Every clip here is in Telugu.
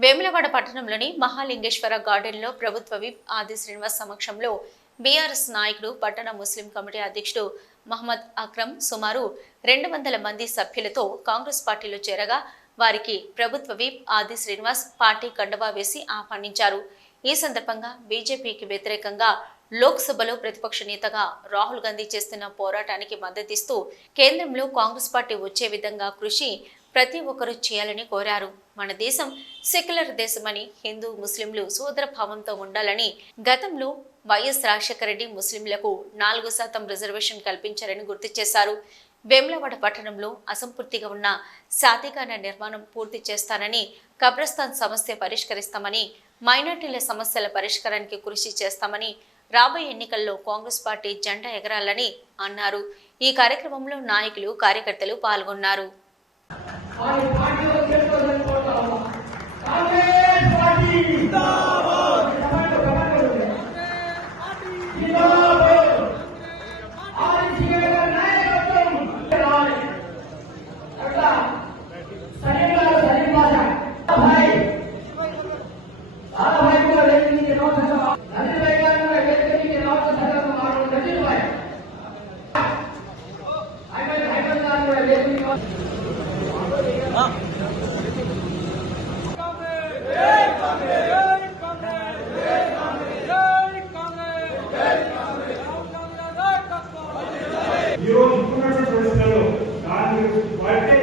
వేములవాడ పట్టణంలోని మహాలింగేశ్వర గార్డెన్లో ప్రభుత్వ విప్ ఆది శ్రీనివాస్ సమక్షంలో బీఆర్ఎస్ నాయకుడు పట్టణ ముస్లిం కమిటీ అధ్యక్షుడు మహమ్మద్ అక్రమ్ సుమారు రెండు వందల మంది సభ్యులతో కాంగ్రెస్ పార్టీలో చేరగా వారికి ప్రభుత్వ విప్ ఆది శ్రీనివాస్ పార్టీ కండవా వేసి ఆహ్వానించారు. ఈ సందర్భంగా బీజేపీకి వ్యతిరేకంగా లోక్సభలో ప్రతిపక్ష నేతగా రాహుల్ గాంధీ చేస్తున్న పోరాటానికి మద్దతిస్తూ కేంద్రంలో కాంగ్రెస్ పార్టీ వచ్చే విధంగా కృషి ప్రతి ఒక్కరూ చేయాలని కోరారు. మన దేశం సెక్యులర్ దేశమని హిందూ ముస్లింలు సోదరభావంతో ఉండాలని గతంలో వైఎస్ రాజశేఖర రెడ్డి ముస్లింలకు నాలుగు శాతం రిజర్వేషన్ కల్పించారని గుర్తు చేశారు. వేములవాడ పట్టణంలో అసంపూర్తిగా ఉన్న సాతికాన నిర్మాణం పూర్తి చేస్తానని కబ్రస్థాన్ సమస్య పరిష్కరిస్తామని మైనార్టీల సమస్యల పరిష్కారానికి కృషి చేస్తామని రాబోయే ఎన్నికల్లో కాంగ్రెస్ పార్టీ జెండా ఎగరాలని అన్నారు. ఈ కార్యక్రమంలో నాయకులు కార్యకర్తలు పాల్గొన్నారు. ఈ పరిస్థితుల్లో కాంగ్రెస్ పార్టీ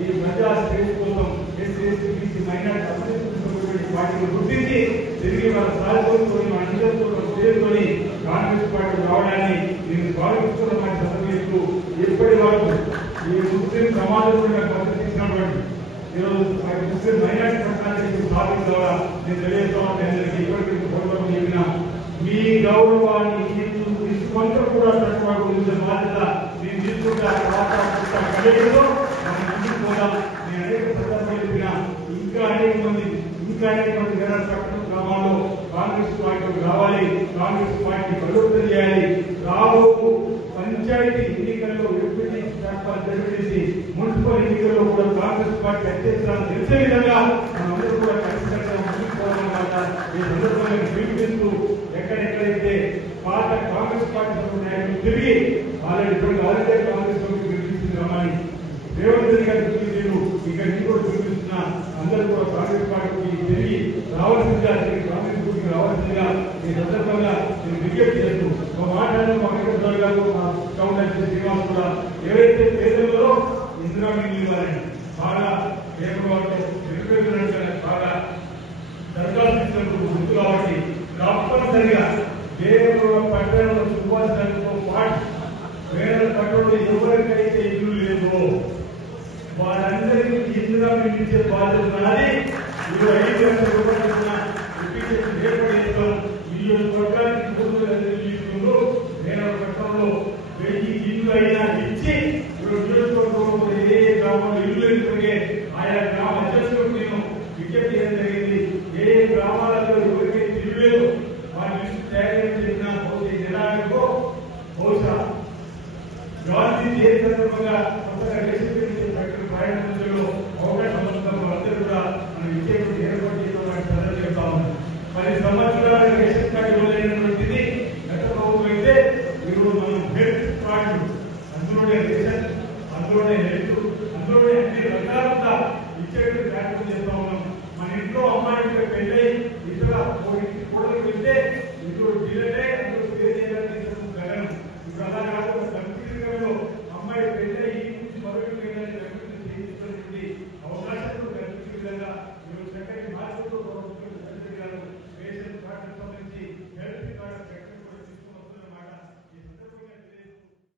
ఈ ప్రజా శ్రేణి కోసం ఎస్సీ ఎస్టీ బీసీ మైనార్టీ పార్టీని గుర్తించి తిరిగి వాళ్ళ అందరితో చేరుకొని కాంగ్రెస్ పార్టీ రావడాన్ని నేను సందర్భిస్తూ వరకు ఈ ముస్లిం ఈరోజు ముస్లిం మైనార్టీ నేను ఇప్పటికీ గౌరవం చెప్పిన మీ గౌరవాన్ని తీసుకుంటూ కూడా తక్కువ బాధ్యత నేను తీసుకుంటా మనం ముందుకు పోదాం నేను అనేక సందర్భాలు చెప్పిన ఇంకా అనేక మంది ఇంకా అనేక మంది గ్రామాల్లో కాంగ్రెస్ పార్టీ రావాలి కాంగ్రెస్ పార్టీ బలోపేతం చేయాలి రాబో పంచాయతీ ఎన్నికల్లో మున్సిపల్ ఎన్నికల్లో కూడా కాంగ్రెస్ పార్టీ అత్యంత తెలిసే విధంగా మనందరూ కూడా కలిసికట్టుగా ముందుకు ఈ సందర్భంగా పిలుపునిస్తూ ఎక్కడెక్కడైతే పాత కాంగ్రెస్ పార్టీ నాయకులు తిరిగి ఆల్రెడీ ఇప్పుడు ఆల్రెడీ కాంగ్రెస్ పార్టీ పిలిపించింది రమ్మని రేవంత్ రెడ్డి గారి గురించి నేను ఇక్కడ నుంచి కూడా చూపిస్తున్న అందరూ కూడా కాంగ్రెస్ పార్టీకి తిరిగి రావాల్సిందిగా తిరిగి కాంగ్రెస్ పార్టీకి రావాల్సిందిగా ఈ సందర్భంగా నేను విజ్ఞప్తి చేస్తూ ఒక మాట్లాడిన అన్న మా వెంకటరావు గారు మా కౌంటర్ శ్రీనివాస్ కూడా ఏవైతే పేదలలో ఇందిరాగాంధీ మిల్లు బాగా పేదవాళ్ళు నిరుపేదలంటే బాగా దరఖాస్తు ఇచ్చినప్పుడు గుర్తు కాబట్టి తప్పనిసరిగా వేరే పట్టణంలో సుభాషితో పాటు వేరే పట్టణంలో ఎవరికైతే ఇల్లు లేదో వారందరికీ ఇందిరా మిల్లు ఇచ్చే బాధ్యత నాది. ఇరవై ఐదు లక్షల ఇల్లు వర్గానికి మూడు వేల ఇల్లు వేరే వెయ్యి ఇల్లు అయినా ఇచ్చి నియోజకవర్గంలో ఏ గ్రామంలో ఇల్లు ఆయా గ్రామ అధ్యక్షులకు నేను విజ్ఞప్తి చేయడం జరిగింది. ఏ ఏ గ్రామాలలో ఎవరికైతే ఇల్లు లేదు వారి గాంధీ జయంతి సందర్భంగా కొత్తగా రేషన్ ఫ్యాక్టరీ ప్రయాణ మధ్యలో అవకాశం వస్తుందని వాళ్ళందరూ కూడా మనం ఏర్పాటు చేయడం ప్రజలు చెప్తా ఉన్నాం పది సంవత్సరాల రేషన్ కార్డు గత ప్రభుత్వం అయితే మనం హెల్త్ కార్డు అందులోనే రేషన్ అందులోనే హెల్త్ అందులోనే అన్ని రకాలుగా ఇచ్చేటువంటి కార్యక్రమం చేస్తా ఉన్నాం. మన ఇంట్లో అమ్మాయి పెళ్ళై ఇతర ఓ ఇంటి